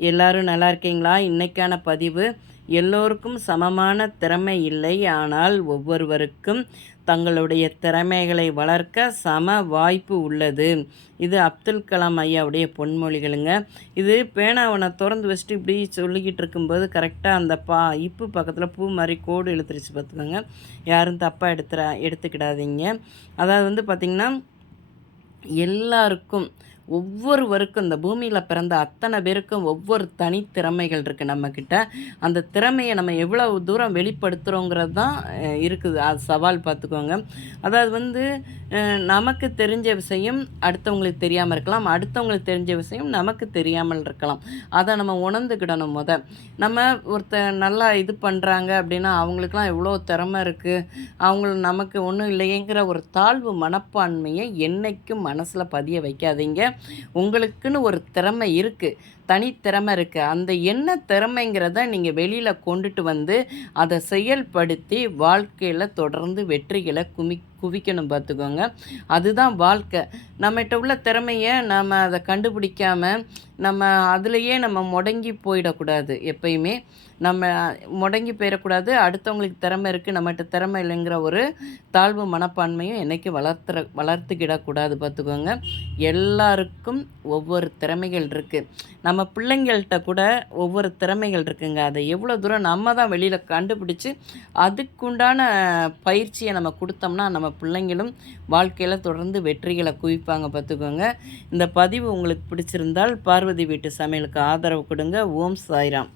எல்லாரும் நல்லா இருக்கீங்களா? இன்னைக்கான பதிவு, எல்லோருக்கும் சமமான திறமை இல்லை. ஆனால் ஒவ்வொருவருக்கும் தங்களுடைய திறமைகளை வளர்க்க சம வாய்ப்பு உள்ளது. இது அப்துல் கலாம் ஐயாவுடைய பொன்மொழிகளுங்க. இது பேனாவ தொறந்து வச்சுட்டு இப்படி சொல்லிக்கிட்டு இருக்கும்போது கரெக்டாக அந்த இப்பு பக்கத்தில் பூ மாதிரி கோடு இழுத்துருச்சு பார்த்துக்கோங்க. யாரும் தப்பாக எடுத்துக்கிடாதீங்க. அதாவது வந்து பார்த்திங்கன்னா, எல்லாருக்கும் ஒவ்வொருவருக்கும் இந்த பூமியில் பிறந்த அத்தனை பேருக்கும் ஒவ்வொரு தனித்திறமைகள் இருக்குது நம்மக்கிட்ட. அந்த திறமையை நம்ம எவ்வளோ தூரம் வெளிப்படுத்துகிறோங்கிறது தான் இருக்குது. அது சவால் பார்த்துக்கோங்க. அதாவது வந்து நமக்கு தெரிஞ்ச விஷயம் அடுத்தவங்களுக்கு தெரியாமல் இருக்கலாம். அடுத்தவங்களுக்கு தெரிஞ்ச விஷயம் நமக்கு தெரியாமல் இருக்கலாம். அதை நம்ம உணர்ந்துக்கிடணும். நம்ம நல்லா இது பண்ணுறாங்க அப்படின்னா அவங்களுக்கெல்லாம் எவ்வளோ திறமை இருக்குது, நமக்கு ஒன்றும் இல்லையேங்கிற ஒரு தாழ்வு மனப்பான்மையை என்றைக்கும் மனசில் பதிய வைக்காதீங்க. உங்களுக்குன்னு ஒரு திறமை இருக்குது, தனித்திறமை இருக்குது. அந்த என்ன திறமைங்கிறத நீங்கள் வெளியில் கொண்டுட்டு வந்து அதை செயல்படுத்தி வாழ்க்கையில் தொடர்ந்து வெற்றிகளை குவிக்கணும் பார்த்துக்கோங்க. அதுதான் வாழ்க்கை. நம்மகிட்ட உள்ள திறமையை நம்ம அதை கண்டுபிடிக்காமல் நம்ம அதுலேயே நம்ம முடங்கி போயிடக்கூடாது. எப்பயுமே நம்ம முடங்கி போயிடக்கூடாது. அடுத்தவங்களுக்கு திறமை இருக்குது, நம்மகிட்ட திறமை இல்லைங்கிற ஒரு தாழ்வு மனப்பான்மையும் என்றைக்கு வளர்த்துக்கிடக்கூடாது பார்த்துக்கோங்க. எல்லாருக்கும் ஒவ்வொரு திறமைகள் இருக்குது. நம்ம பிள்ளைங்கள்கிட்ட கூட ஒவ்வொரு திறமைகள் இருக்குங்க. அதை எவ்வளோ தூரம் நம்ம தான் வெளியில் கண்டுபிடிச்சி அதுக்குண்டான பயிற்சியை நம்ம கொடுத்தோம்னா நம்ம பிள்ளைங்களும் வாழ்க்கையில் தொடர்ந்து வெற்றிகளை குவிப்பாங்க பார்த்துக்கோங்க. இந்த பதிவு உங்களுக்கு பிடிச்சிருந்தால் பார்வதி வீட்டு சமையலுக்கு ஆதரவு கொடுங்க. ஓம் சாய்ராம்.